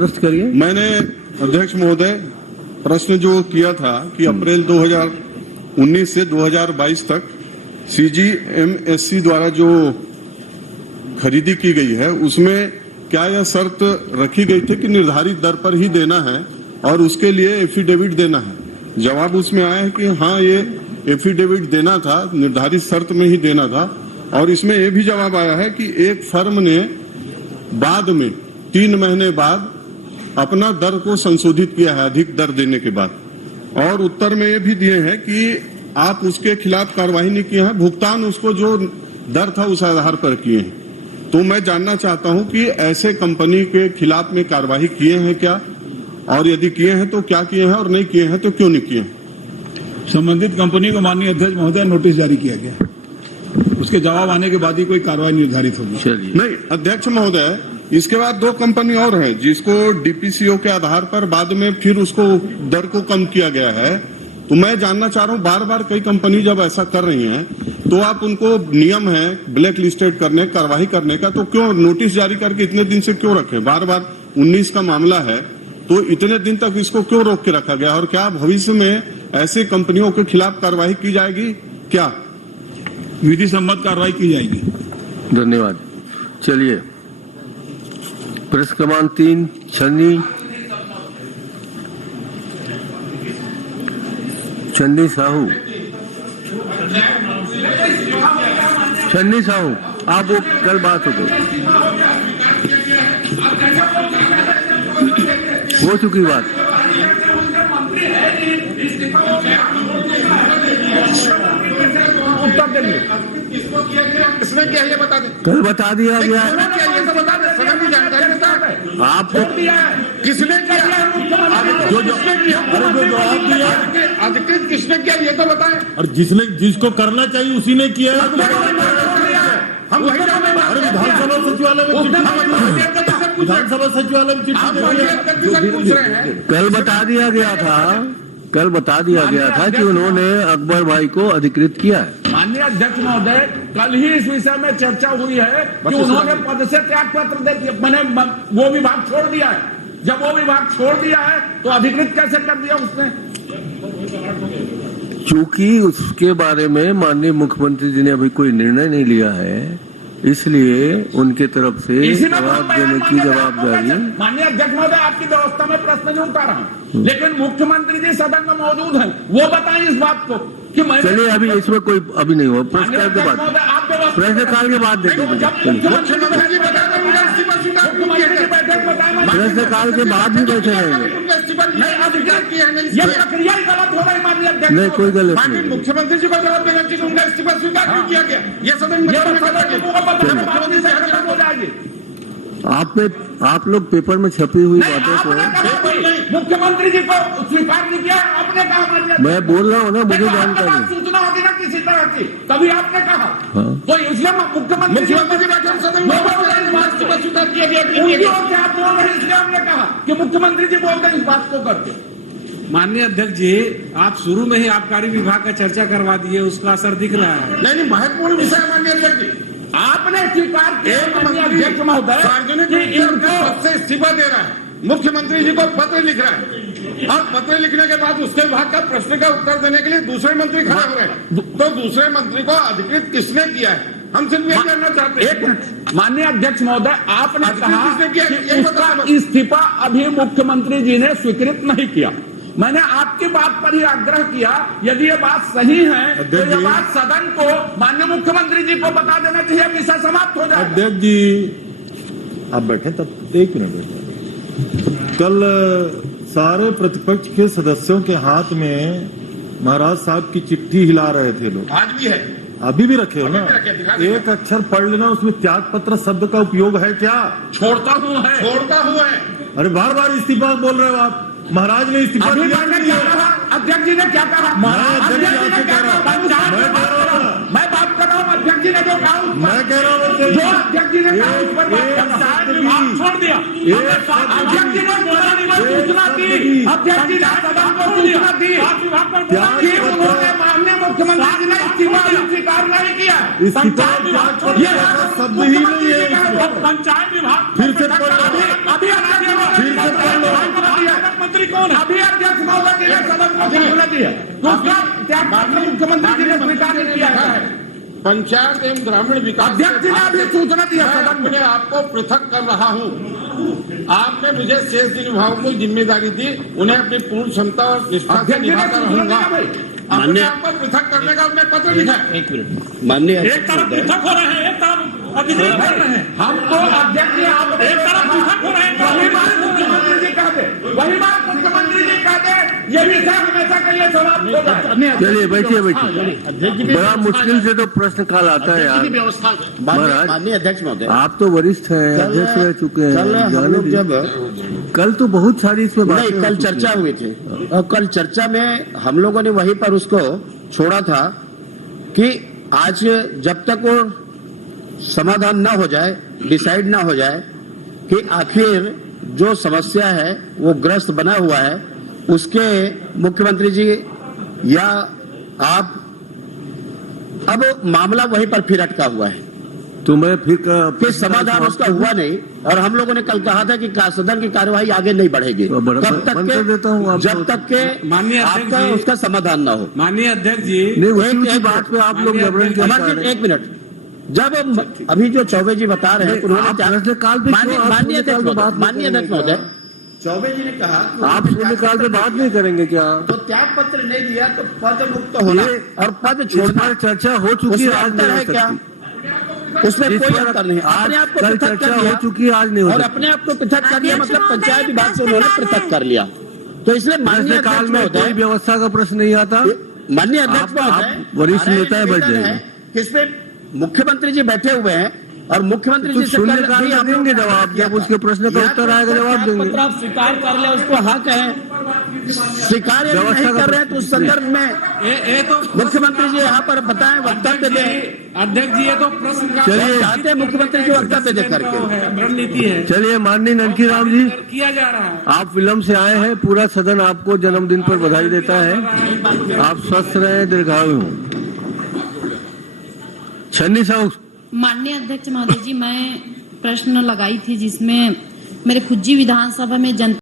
करिए। मैंने अध्यक्ष महोदय प्रश्न जो किया था कि अप्रैल 2019 से 2022 तक सीजीएमएससी द्वारा जो खरीदी की गई है उसमें क्या यह शर्त रखी गई थी कि निर्धारित दर पर ही देना है और उसके लिए एफिडेविट देना है। जवाब उसमें आया है कि हाँ, ये एफिडेविट देना था, निर्धारित शर्त में ही देना था। और इसमें यह भी जवाब आया है कि एक फर्म ने बाद में 3 महीने बाद अपना दर को संशोधित किया है अधिक दर देने के बाद। और उत्तर में ये भी दिए हैं कि आप उसके खिलाफ कार्रवाई नहीं किए हैं, भुगतान उसको जो दर था उस आधार पर किए हैं। तो मैं जानना चाहता हूं कि ऐसे कंपनी के खिलाफ में कार्रवाई किए हैं क्या, और यदि किए हैं तो क्या किए हैं, और नहीं किए हैं तो क्यों नहीं किए हैं। संबंधित कंपनी को माननीय अध्यक्ष महोदय नोटिस जारी किया गया, उसके जवाब आने के बाद ही कोई कार्रवाई निर्धारित होगी। नहीं अध्यक्ष महोदय, इसके बाद 2 कंपनी और है जिसको डीपीसीओ के आधार पर बाद में फिर उसको दर को कम किया गया है। तो मैं जानना चाह रहा हूं, बार बार कई कंपनी जब ऐसा कर रही हैं तो आप उनको नियम है ब्लैक लिस्टेड करने, कार्रवाई करने का, तो क्यों नोटिस जारी करके इतने दिन से क्यों रखे। बार बार 19 का मामला है तो इतने दिन तक इसको क्यों रोक के रखा गया, और क्या भविष्य में ऐसी कंपनियों के खिलाफ कार्रवाई की जाएगी क्या। विधि सम्मत कार्रवाई की जाएगी। धन्यवाद। चलिए, प्रश्न क्रमांक 3 चन्नी साहू। आप वो कल बात हो चुकी बात। इसमें क्या है बता दें। कल बता दिया गया। आपको किसने किया, अधिकृत किसने किया ये तो बताएं। और जिसको करना चाहिए उसी ने किया है। हम विधानसभा सचिवालय में पूछ रहे हैं। कल बता दिया गया था कि उन्होंने अकबर भाई को अधिकृत किया है। माननीय अध्यक्ष महोदय, कल ही इस विषय में चर्चा हुई है कि उन्होंने पद से त्याग पत्र दे दिया, मैंने वो विभाग छोड़ दिया है। जब वो विभाग छोड़ दिया है तो अधिकृत कैसे कर दिया उसने। चूंकि उसके बारे में माननीय मुख्यमंत्री जी ने अभी कोई निर्णय नहीं लिया है, इसलिए उनके तरफ से जवाब देने की जवाबदारी। माननीय अध्यक्ष महोदय, आपकी व्यवस्था में प्रश्न नहीं उठा रहा हूं, लेकिन मुख्यमंत्री जी सदन में मौजूद हैं, वो बताएं इस बात को कि मैं। चलिए, अभी इसमें कोई अभी नहीं हुआ। प्रश्नकाल के बाद दे दीजिए। प्रश्नकाल के बाद भी बैठे रहेंगे। ये प्रक्रिया ही गलत हो गई माननीय अध्यक्ष। नहीं, कोई गलत नहीं। मुख्यमंत्री जी को जवाब देना चाहिए, उनका इस्तीफा स्वीकार क्यों किया गया। ये सदन में हो जाएगी। आप लोग पेपर में छपी हुई बातों को मुख्यमंत्री जी को स्वीकार नहीं किया, आपने कहा। मैं बोल रहा हूँ ना, मुझे जानकारी सूचना होगी ना किसी तरह की, तभी आपने कहा। तो इसलिए मुख्यमंत्री जी आप बोल रहे हैं, इसलिए हमने कहा कि मुख्यमंत्री जी बोल रहे इस बात को करके। माननीय अध्यक्ष जी, आप शुरू में ही आबकारी विभाग का चर्चा करवा दिए, उसका असर दिख रहा है। नहीं, महत्वपूर्ण विषय माननीय अध्यक्ष जी, आपने स्वीकार किया अध्यक्ष महोदय सार्वजनिक पद से इस्तीफा दे रहा है, मुख्यमंत्री जी को पत्र लिख रहा है, और पत्र लिखने के बाद उसके विभाग का प्रश्न का उत्तर देने के लिए दूसरे मंत्री खड़े हो रहे हैं। तो दूसरे मंत्री को अधिकृत किसने किया है, हम सिर्फ ये जानना चाहते हैं। एक मिनट माननीय अध्यक्ष महोदय, आपने कहा कि उसका इस्तीफा अभी मुख्यमंत्री जी ने स्वीकृत नहीं किया। मैंने आपकी बात पर ही आग्रह किया, यदि ये बात सही है तो ये बात सदन को माननीय मुख्यमंत्री जी को बता देना चाहिए, विषय समाप्त हो जाए। अध्यक्ष जी आप बैठे तब 1 मिनट बैठे। कल सारे प्रतिपक्ष के सदस्यों के हाथ में महाराज साहब की चिट्ठी हिला रहे थे लोग। आज भी है, अभी भी रखे हो ना। एक अक्षर पढ़ लेना, उसमें त्याग पत्र शब्द का उपयोग है क्या। छोड़ता हूँ है। अरे बार बार इस्तीफा बोल रहे हो आप। महाराज ने इस्तीफा दिया। अध्यक्ष जी ने क्या कहा, मैं बात कर रहा हूँ। अध्यक्ष जी ने जो कहा, मैं कह रहा हूँ जो अध्यक्ष जी ने कहा उस पर बात छोड़ दिया। अध्यक्ष जी ने सूचना दी, अध्यक्ष जी ने सदन को सूचना दी कि उन्होंने माननीय मुख्यमंत्री जी ने इस्तीफा स्वीकार नहीं किया। पंचायत विभाग शब्द ही नहीं है। पंचायत विभाग फिर से मंत्री कौन है? अभी अध्यक्ष महोदय जी ने सदन को सूचना दी है, तो उसका त्यागपत्र मुख्यमंत्री जी ने स्वीकार नहीं किया है। पंचायत एवं ग्रामीण विकास अध्यक्ष जी ने अभी सूचना दी है मैं सदन में। अपने आपको पृथक कर रहा हूँ। आपने मुझे शेष दिन विभागों को जिम्मेदारी दी, उन्हें अपनी पूर्ण क्षमता और निष्ठा से निभाता रहूंगा। अपने आप को पृथक करने का मैं पत्र लिखा है। एक मिनट माननीय एक तरफ पृथक हो रहे हैं, एक तरफ अधिकृत कर रहे हैं। हमको अध्यक्ष जी आप एक तरफ पृथक हो रहे हैं, वही बात मुख्यमंत्री जी कहते, वही बात मुख्यमंत्री जी कहते, ये विषय हमेशा के लिए समाप्त हो जाए। चलिए बैठिए बैठिए, बड़ा मुश्किल से तो प्रश्न काल आता है यार। व्यवस्था महाराज, माननीय अध्यक्ष महोदय, आप तो वरिष्ठ हैं, अध्यक्ष रह चुके हैं, कल हम जाने लोग दीजिए। जब कल तो बहुत सारी इसमें बातें नहीं, कल हो चुकी चर्चा हैं। हुई थी और कल चर्चा में हम लोगों ने वहीं पर उसको छोड़ा था कि आज जब तक वो समाधान ना हो जाए, डिसाइड ना हो जाए कि आखिर जो समस्या है वो ग्रस्त बना हुआ है, उसके मुख्यमंत्री जी या आप, अब मामला वहीं पर फिर अटका हुआ है तो मैं कि समाधान उसका हुआ नहीं। और हम लोगों ने कल कहा था कि सदन की कार्यवाही आगे नहीं बढ़ेगी तो तब तक बंद कर देता हूँ के आपको। जब तक के माननीय अध्यक्ष आपका जी, उसका समाधान ना हो। माननीय अध्यक्ष जी, नहीं, उसी एक- उसी एक बात पे आप लोग जबरन क्यों अमर कर जी, रहे हैं? एक मिनट, जब अभी जो चौबे जी बता रहे हैं नहीं, उन्होंने आप क्या- प्रश्नकाल पे क्यों- माननीय आप माननीय शून्यकाल अध्यक्ष पे बात महोदय, नहीं माननीय अध्यक्ष करेंगे महोदय, चौबे जी ने कहा कि आप शून्यकाल पे बात नहीं करेंगे क्या? तो त्याग पत्र नहीं दिया तो पद मुक्त होना और पद इस छोड़ना पर चर्चा हो चुकी है, उसमें आज अंतर नहीं है हो क्या? सकती। उसमें जिस कोई पर अंतर नहीं है। आज अपने आप को कल पृथक चर्चा कर हो लिया चुकी है, आज नहीं हो और सकती। अपने आप को पृथक कर लिया, अध्यक्ष मतलब महोदय, पंचायत विभाग से प्रश्न उन्होंने करना पृथक है। कर लिया। तो इसलिए माननीय प्रश्नकाल अध्यक्ष में कोई महोदय, व्यवस्था का प्रश्न नहीं आता। माननीय अध्यक्ष आप महोदय, वरिष्ठ हमारा नेता है, ये बैठ निवेदन जाइए। है कि इसमें मुख्यमंत्री जी बैठे हुए हैं और मुख्यमंत्री तो जी से शून्यकाल भी में हम लोग देंगे ने जवाब, आग्रह किया जब उसके था। प्रश्न का या उत्तर तो आएगा उसका जवाब त्याग देंगे। पत्र आप स्वीकार कर ले, उसको हाँ कहें, स्वीकार यदि व्यवस्था नहीं का कर रहे हैं तो उस संदर्भ में ये तो मुख्यमंत्री जी यहाँ पर बताएं, वक्तव्य दें। अध्यक्ष जी, ये तो प्रश्न का चलिए। चाहते हैं मुख्यमंत्री जी वक्तव्य दे करके। रणनीति है, चलिए माननीय ननकी राम जी, किया जा रहा है। आप विलम्ब से आए हैं, पूरा सदन आपको जन्मदिन पर बधाई देता है। आप स्वस्थ रहे, दीर्घायु हों। छन्नी साहू, माननीय अध्यक्ष महोदय जी, मैं प्रश्न लगाई थी जिसमें मेरे खुज्जी विधानसभा में जनता